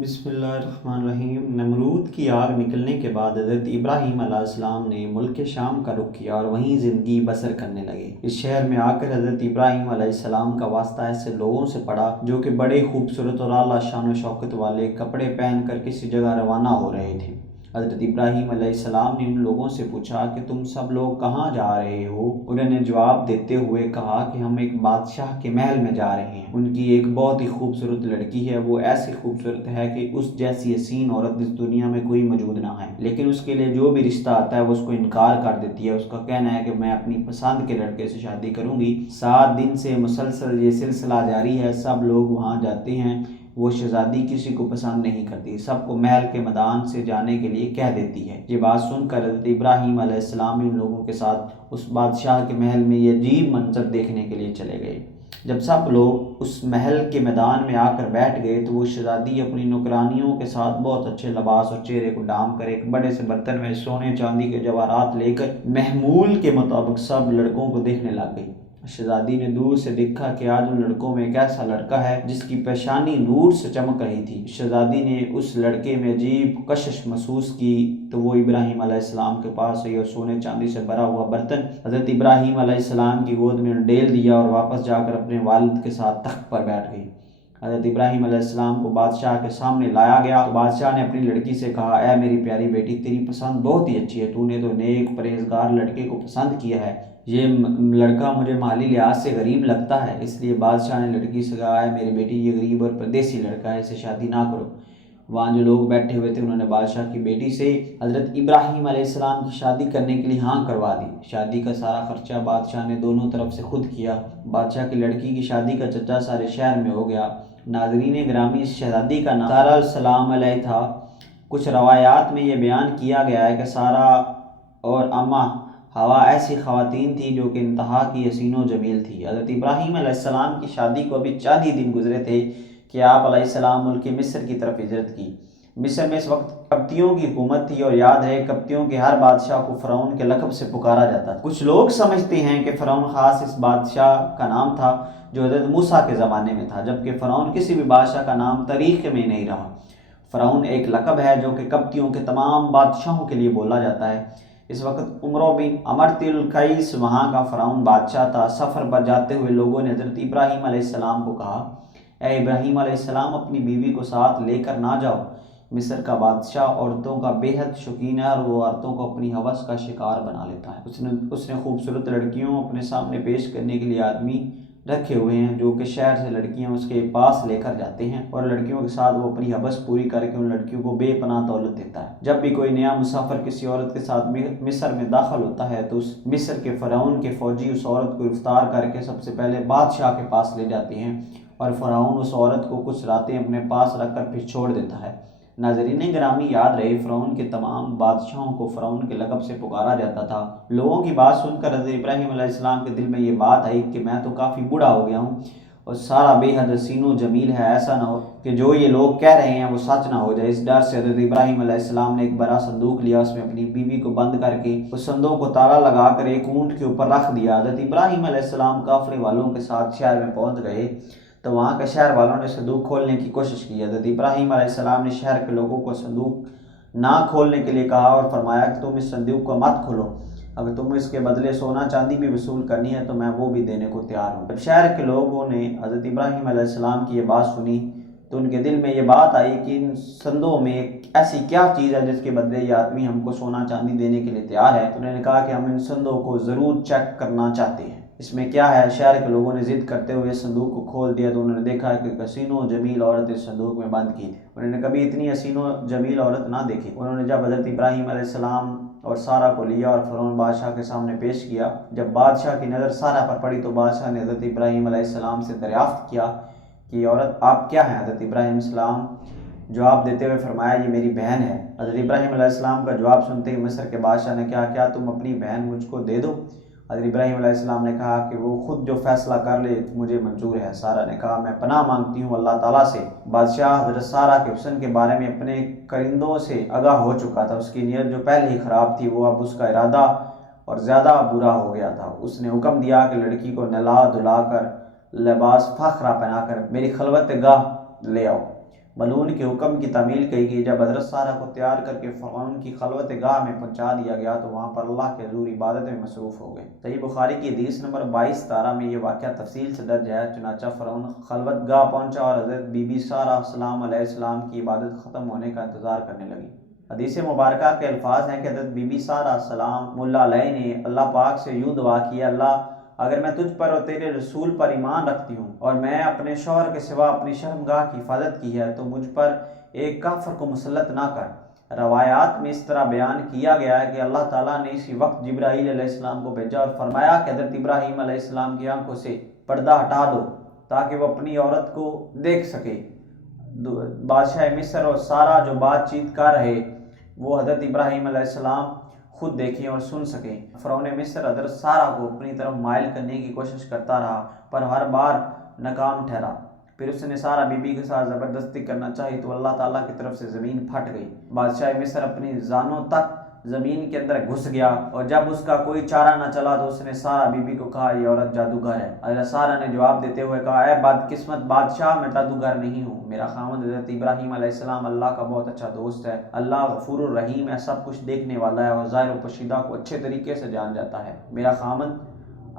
بسم اللہ الرحمن الرحیم۔ نمرود کی آگ نکلنے کے بعد حضرت ابراہیم علیہ السلام نے ملک شام کا رخ کیا اور وہیں زندگی بسر کرنے لگے۔ اس شہر میں آ کر حضرت ابراہیم علیہ السلام کا واسطہ ایسے لوگوں سے پڑا جو کہ بڑے خوبصورت اور اعلیٰ شان و شوکت والے کپڑے پہن کر کسی جگہ روانہ ہو رہے تھے۔ حضرت ابراہیم علیہ السلام نے ان لوگوں سے پوچھا کہ تم سب لوگ کہاں جا رہے ہو؟ انہوں نے جواب دیتے ہوئے کہا کہ ہم ایک بادشاہ کے محل میں جا رہے ہیں۔ ان کی ایک بہت ہی خوبصورت لڑکی ہے، وہ ایسی خوبصورت ہے کہ اس جیسی حسین عورت اس دنیا میں کوئی موجود نہ ہے، لیکن اس کے لیے جو بھی رشتہ آتا ہے وہ اس کو انکار کر دیتی ہے۔ اس کا کہنا ہے کہ میں اپنی پسند کے لڑکے سے شادی کروں گی۔ 7 دن سے مسلسل یہ سلسلہ جاری ہے، سب لوگ وہاں جاتے ہیں، وہ شہزادی کسی کو پسند نہیں کرتی، سب کو محل کے میدان سے جانے کے لیے کہہ دیتی ہے۔ یہ بات سن کر حضرت ابراہیم علیہ السلام ان لوگوں کے ساتھ اس بادشاہ کے محل میں یہ عجیب منظر دیکھنے کے لیے چلے گئے۔ جب سب لوگ اس محل کے میدان میں آ کر بیٹھ گئے تو وہ شہزادی اپنی نوکرانیوں کے ساتھ بہت اچھے لباس اور چہرے کو ڈھانپ کر ایک بڑے سے برتن میں سونے چاندی کے جواہرات لے کر محمول کے مطابق سب لڑکوں کو دیکھنے لگ گئی۔ شہزادی نے دور سے دیکھا کہ آج ان لڑکوں میں ایک ایسا لڑکا ہے جس کی پیشانی نور سے چمک رہی تھی۔ شہزادی نے اس لڑکے میں عجیب کشش محسوس کی تو وہ ابراہیم علیہ السلام کے پاس آئی اور سونے چاندی سے بھرا ہوا برتن حضرت ابراہیم علیہ السلام کی گود میں ڈیل دیا اور واپس جا کر اپنے والد کے ساتھ تخت پر بیٹھ گئی۔ حضرت ابراہیم علیہ السلام کو بادشاہ کے سامنے لایا گیا تو بادشاہ نے اپنی لڑکی سے کہا، اے میری پیاری بیٹی، تیری پسند بہت ہی اچھی ہے، تو نے تو نیک پرہیزگار لڑکے کو پسند کیا ہے۔ یہ لڑکا مجھے مالی لحاظ سے غریب لگتا ہے، اس لیے بادشاہ نے لڑکی سے کہا، اے میری بیٹی، یہ غریب اور پردیسی لڑکا ہے، اسے شادی نہ کرو۔ وہاں جو لوگ بیٹھے ہوئے تھے انہوں نے بادشاہ کی بیٹی سے حضرت ابراہیم علیہ السلام کی شادی کرنے کے لیے ہاں کروا دی۔ شادی کا سارا خرچہ بادشاہ نے دونوں طرف سے خود کیا۔ بادشاہ کی لڑکی کی شادی کا چرچا سارے شہر میں ہو گیا۔ ناظرین گرامی، اس شہزادی کا نام سارہ السلام علیہ تھا۔ کچھ روایات میں یہ بیان کیا گیا ہے کہ سارہ اور اماں ہوا ایسی خواتین تھی جو کہ انتہا کی حسین و جمیل تھی۔ حضرت ابراہیم علیہ السلام کی شادی کو ابھی 40 دن گزرے تھے کہ آپ علیہ السلام ملک مصر کی طرف ہجرت کی۔ مصر میں اس وقت قبطیوں کی حکومت تھی اور یاد ہے قبطیوں کے ہر بادشاہ کو فرعون کے لقب سے پکارا جاتا تھا۔ کچھ لوگ سمجھتے ہیں کہ فرعون خاص اس بادشاہ کا نام تھا جو حضرت موسیٰ کے زمانے میں تھا، جبکہ فرعون کسی بھی بادشاہ کا نام تاریخ میں نہیں رہا۔ فرعون ایک لقب ہے جو کہ قبطیوں کے تمام بادشاہوں کے لیے بولا جاتا ہے۔ اس وقت عمرو بن امرت القیس وہاں کا فرعون بادشاہ تھا۔ سفر پر جاتے ہوئے لوگوں نے حضرت ابراہیم علیہ السلام کو کہا، اے ابراہیم علیہ السلام، اپنی بیوی کو ساتھ لے کر نہ جاؤ۔ مصر کا بادشاہ عورتوں کا بے حد شوقین ہے اور وہ عورتوں کو اپنی ہوس کا شکار بنا لیتا ہے۔ اس نے خوبصورت لڑکیوں اپنے سامنے پیش کرنے کے لیے آدمی رکھے ہوئے ہیں جو کہ شہر سے لڑکیاں اس کے پاس لے کر جاتے ہیں اور لڑکیوں کے ساتھ وہ اپنی ہوس پوری کر کے ان لڑکیوں کو بے پناہ دولت دیتا ہے۔ جب بھی کوئی نیا مسافر کسی عورت کے ساتھ مصر میں داخل ہوتا ہے تو اس مصر کے فرعون کے فوجی اس عورت کو گرفتار کر کے سب سے پہلے بادشاہ کے پاس لے جاتے ہیں اور فرعون اس عورت کو کچھ راتیں اپنے پاس رکھ کر پھر چھوڑ دیتا ہے۔ ناظرین گرامی، یاد رہے فرعون کے تمام بادشاہوں کو فرعون کے لقب سے پکارا جاتا تھا۔ لوگوں کی بات سن کر حضرت ابراہیم علیہ السلام کے دل میں یہ بات آئی کہ میں تو کافی بوڑھا ہو گیا ہوں اور سارا بے حد حسین و جمیل ہے، ایسا نہ ہو کہ جو یہ لوگ کہہ رہے ہیں وہ سچ نہ ہو جائے۔ اس ڈر سے حضرت ابراہیم علیہ السلام نے ایک بڑا صندوق لیا، اس میں اپنی بیوی کو بند کر کے اس صندوق کو تالا لگا کر ایک اونٹ کے اوپر رکھ دیا۔ حضرت ابراہیم علیہ السلام قافلے والوں کے ساتھ شہر میں پہنچ گئے تو وہاں کے شہر والوں نے صندوق کھولنے کی کوشش کی۔ حضرت ابراہیم علیہ السلام نے شہر کے لوگوں کو صندوق نہ کھولنے کے لیے کہا اور فرمایا کہ تم اس صندوق کو مت کھولو، اگر تم اس کے بدلے سونا چاندی بھی وصول کرنی ہے تو میں وہ بھی دینے کو تیار ہوں۔ جب شہر کے لوگوں نے حضرت ابراہیم علیہ السلام کی یہ بات سنی تو ان کے دل میں یہ بات آئی کہ ان صندوق میں ایسی کیا چیز ہے جس کے بدلے یہ آدمی ہم کو سونا چاندی دینے کے لیے تیار ہے۔ انہوں نے کہا کہ ہم ان صندوق کو ضرور چیک کرنا چاہتے ہیں، اس میں کیا ہے۔ شہر کے لوگوں نے ضد کرتے ہوئے اس صندوق کو کھول دیا تو انہوں نے دیکھا کہ ایک حسین و جمیل عورت اس صندوق میں بند کی تھی۔ انہوں نے کبھی اتنی حسین و جمیل عورت نہ دیکھی۔ انہوں نے جب حضرت ابراہیم علیہ السلام اور سارہ کو لیا اور فرعون بادشاہ کے سامنے پیش کیا، جب بادشاہ کی نظر سارہ پر پڑی تو بادشاہ نے حضرت ابراہیم علیہ السلام سے دریافت کیا کہ یہ عورت آپ کیا ہیں؟ حضرت ابراہیم علیہ السلام جواب دیتے ہوئے فرمایا، یہ میری بہن ہے۔ حضرت ابراہیم علیہ السلام کا جواب سنتے ہی مصر کے بادشاہ نے کہا، کیا تم اپنی بہن مجھ کو دے دو؟ حضرت ابراہیم علیہ السلام نے کہا کہ وہ خود جو فیصلہ کر لے مجھے منظور ہے۔ سارہ نے کہا، میں پناہ مانگتی ہوں اللہ تعالیٰ سے۔ بادشاہ حضرت سارہ کے حسن کے بارے میں اپنے کرندوں سے آگاہ ہو چکا تھا، اس کی نیت جو پہلے ہی خراب تھی وہ اب اس کا ارادہ اور زیادہ برا ہو گیا تھا۔ اس نے حکم دیا کہ لڑکی کو نہلا دھلا کر لباس فاخرہ پہنا کر میری خلوت گاہ لے آؤ۔ ملعون کے حکم کی تعمیل کی گئی۔ جب حضرت سارہ کو تیار کر کے فرعون کی خلوت گاہ میں پہنچا دیا گیا تو وہاں پر اللہ کے حضور عبادت میں مصروف ہو گئے۔ صحیح بخاری کی حدیث نمبر 2213 میں یہ واقعہ تفصیل سے درج ہے۔ چنانچہ فرعون خلوت گاہ پہنچا اور حضرت بی بی سارہ السلام علیہ السلام کی عبادت ختم ہونے کا انتظار کرنے لگی۔ حدیث مبارکہ کے الفاظ ہیں کہ حضرت بی بی سارہ السلام اللہ علیہ نے اللہ پاک سے یوں دعا کی، اللہ اگر میں تجھ پر اور تیرے رسول پر ایمان رکھتی ہوں اور میں اپنے شوہر کے سوا اپنی شرمگاہ کی حفاظت کی ہے تو مجھ پر ایک کافر کو مسلط نہ کر۔ روایات میں اس طرح بیان کیا گیا ہے کہ اللہ تعالیٰ نے اسی وقت جبرائیل علیہ السلام کو بھیجا اور فرمایا کہ حضرت ابراہیم علیہ السلام کی آنکھوں سے پردہ ہٹا دو تاکہ وہ اپنی عورت کو دیکھ سکے۔ بادشاہ مصر اور سارہ جو بات چیت کر رہے وہ حضرت ابراہیم علیہ السلام خود دیکھیں اور سن سکیں۔ فرعون مصر حضرت سارہ کو اپنی طرف مائل کرنے کی کوشش کرتا رہا پر ہر بار ناکام ٹھہرا۔ پھر اس نے سارہ بی بی کے ساتھ زبردستی کرنا چاہی تو اللہ تعالیٰ کی طرف سے زمین پھٹ گئی۔ بادشاہ مصر اپنی زانوں تک زمین کے اندر گھس گیا اور جب اس کا کوئی چارہ نہ چلا تو اس نے سارہ بی بی کو کہا یہ عورت جادوگر ہے۔ حضرت سارہ نے جواب دیتے ہوئے کہا اے بدقسمت بادشاہ، میں جادوگر نہیں ہوں، میرا خاوند حضرت ابراہیم علیہ السلام اللہ کا بہت اچھا دوست ہے، اللہ غفور الرحیم ہے، سب کچھ دیکھنے والا ہے اور ظاہر و پوشیدہ کو اچھے طریقے سے جان جاتا ہے۔ میرا خاوند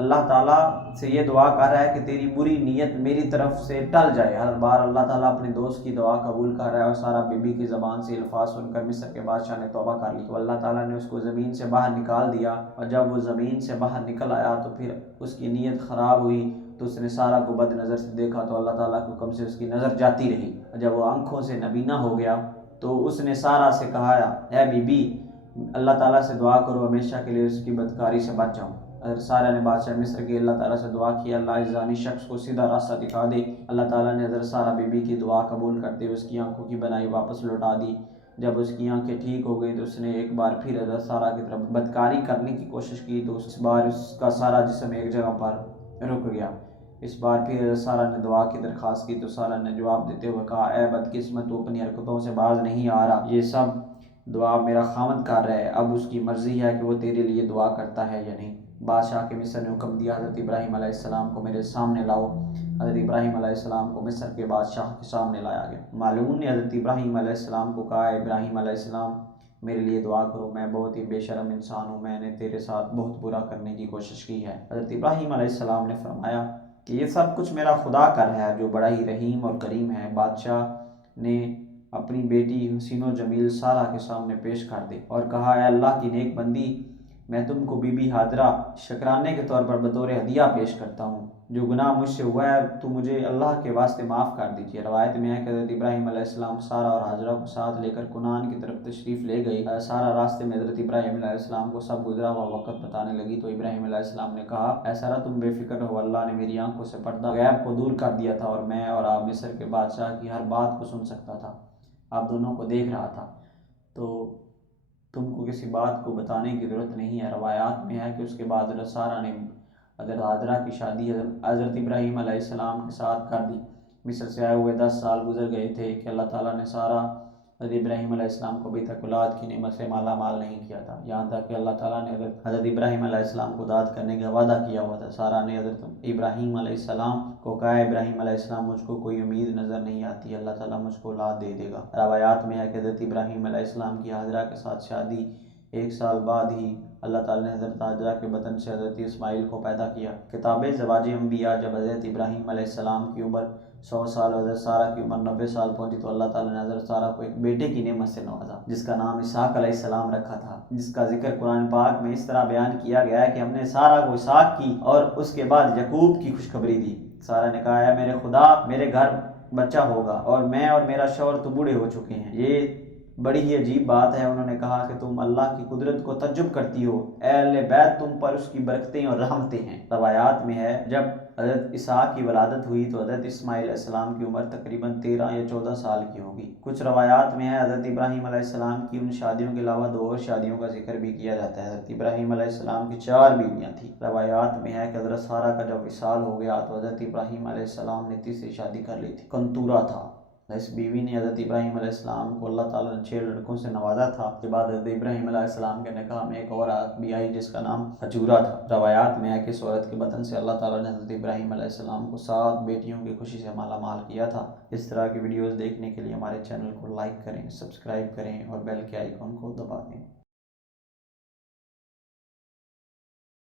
اللہ تعالیٰ سے یہ دعا کر رہا ہے کہ تیری بری نیت میری طرف سے ٹل جائے۔ ہر بار اللہ تعالیٰ اپنے دوست کی دعا قبول کر رہا ہے اور سارہ بی بی کی زبان سے الفاظ سن کر مصر کے بادشاہ نے توبہ کر لی تو اللہ تعالیٰ نے اس کو زمین سے باہر نکال دیا، اور جب وہ زمین سے باہر نکل آیا تو پھر اس کی نیت خراب ہوئی تو اس نے سارہ کو بد نظر سے دیکھا تو اللہ تعالیٰ کے حکم سے اس کی نظر جاتی رہی، اور جب وہ آنکھوں سے نبینا ہو گیا تو اس نے سارہ سے کہا اے بی بی اللہ تعالیٰ سے دعا کرو ہمیشہ کے لیے اس کی بدکاری سے بچ جاؤں۔ حضرت سارہ نے بادشاہ مصر کے اللہ تعالیٰ سے دعا کی اللہ اس زانی شخص کو سیدھا راستہ دکھا دے۔ اللہ تعالیٰ نے حضرت سارہ بی بی کی دعا قبول کرتے ہوئے اس کی آنکھوں کی بنائی واپس لوٹا دی۔ جب اس کی آنکھیں ٹھیک ہو گئی تو اس نے ایک بار پھر حضرت سارہ کی طرف بدکاری کرنے کی کوشش کی تو اس بار اس کا سارا جسم ایک جگہ پر رک گیا۔ اس بار پھر حضرت سارہ نے دعا کی درخواست کی تو سارہ نے جواب دیتے ہوئے کہا اے بدقسمت، تو اپنی حرکتوں سے باز نہیں آ رہا، یہ سب دعا میرا خاوند کر رہا ہے، اب اس کی مرضی ہے کہ وہ تیرے لیے دعا کرتا ہے یا نہیں۔ بادشاہ کے مصر نے حکم دیا حضرت ابراہیم علیہ السلام کو میرے سامنے لاؤ۔ حضرت ابراہیم علیہ السلام کو مصر کے بادشاہ کے سامنے لایا گیا۔ ملعون نے حضرت ابراہیم علیہ السلام کو کہا ابراہیم علیہ السلام میرے لیے دعا کرو، میں بہت ہی بے شرم انسان ہوں، میں نے تیرے ساتھ بہت برا کرنے کی کوشش کی ہے۔ حضرت ابراہیم علیہ السلام نے فرمایا کہ یہ سب کچھ میرا خدا کر رہا ہے جو بڑا ہی رحیم اور کریم ہے۔ بادشاہ نے اپنی بیٹی حسین و جمیل سارہ کے سامنے پیش کر دی اور کہا اے اللہ کی نیک بندی، میں تم کو بی بی حاضرہ شکرانے کے طور پر بطور ہدیہ پیش کرتا ہوں، جو گناہ مجھ سے ہوا ہے تو مجھے اللہ کے واسطے معاف کر دیجیے۔ روایت میں ہے کہ حضرت ابراہیم علیہ السلام سارہ اور حاضرہ کو ساتھ لے کر کنعان کی طرف تشریف لے گئی۔ سارہ راستے میں حضرت ابراہیم علیہ السلام کو سب گزرا ہوا وقت بتانے لگی تو ابراہیم علیہ السلام نے کہا اے سارہ تم بے فکر رہو، اللہ نے میری آنکھوں سے پردہ غیب کو دور کر دیا تھا اور میں اور آپ مصر کے بادشاہ کی ہر بات کو سن سکتا تھا، آپ دونوں کو دیکھ رہا تھا، تو تم کو کسی بات کو بتانے کی ضرورت نہیں ہے۔ روایات میں ہے کہ اس کے بعد حضرت سارہ نے حضرت حاضرہ کی شادی حضرت ابراہیم علیہ السلام کے ساتھ کر دی۔ مصر سے آئے ہوئے 10 سال گزر گئے تھے کہ اللہ تعالیٰ نے سارہ حضرت ابراہیم علیہ السلام کو ابھی تک اولاد کی نعمت سے مالا مال نہیں کیا تھا، یہاں تک کہ اللہ تعالیٰ نے حضرت ابراہیم علیہ السلام کو داد کرنے کا وعدہ کیا ہوا تھا۔ سارہ نے حضرت ابراہیم علیہ السلام کو کہا ابراہیم علیہ السلام مجھ کو کوئی امید نظر نہیں آتی، اللہ تعالیٰ مجھ کو اولاد دے دے گا۔ روایات میں ہے کہ حضرت ابراہیم علیہ السلام کی حاضرہ کے ساتھ شادی 1 سال بعد ہی اللہ تعالیٰ نے حضرت حاجرہ کے بطن سے حضرت اسماعیل کو پیدا کیا۔ کتاب زواج انبیاء جب حضرت ابراہیم علیہ السلام کی عمر 100 سال اور حضرت سارہ کی عمر 90 سال پہنچی تو اللہ تعالیٰ نے حضرت سارہ کو ایک بیٹے کی نعمت سے نوازا جس کا نام اسحاق علیہ السلام رکھا تھا، جس کا ذکر قرآن پاک میں اس طرح بیان کیا گیا ہے کہ ہم نے سارہ کو اسحاق کی اور اس کے بعد یعقوب کی خوشخبری دی۔ سارہ نے کہا اے میرے خدا، میرے گھر بچہ ہوگا اور میں اور میرا شوہر تو بوڑھے ہو چکے ہیں، یہ بڑی ہی عجیب بات ہے۔ انہوں نے کہا کہ تم اللہ کی قدرت کو تعجب کرتی ہو، اے اہل بیت تم پر اس کی برکتیں اور رحمتیں ہیں۔ روایات میں ہے جب حضرت اسحاق کی ولادت ہوئی تو حضرت اسماعیل علیہ السلام کی عمر تقریباً 13 یا 14 سال کی ہوگی۔ کچھ روایات میں ہے حضرت ابراہیم علیہ السلام کی ان شادیوں کے علاوہ 2 اور شادیوں کا ذکر بھی کیا جاتا ہے۔ حضرت ابراہیم علیہ السلام کی 4 بیویاں تھیں۔ روایات میں ہے کہ حضرت سارہ کا جب وصال ہو گیا تو حضرت ابراہیم علیہ السلام نے تیسری شادی کر لی تھی، کنتورہ تھا۔ اس بیوی نے حضرت ابراہیم علیہ السلام کو اللہ تعالیٰ نے 6 لڑکوں سے نوازا تھا۔ اس کے بعد حضرت ابراہیم علیہ السلام کے نکاح میں ایک اور عورت بھی آئی جس کا نام حجورہ تھا۔ روایات میں ہے کہ اس عورت کے بطن سے اللہ تعالیٰ نے حضرت ابراہیم علیہ السلام کو 7 بیٹیوں کی خوشی سے مالا مال کیا تھا۔ اس طرح کی ویڈیوز دیکھنے کے لیے ہمارے چینل کو لائک کریں، سبسکرائب کریں اور بیل کے آئیکن کو دبا دیں۔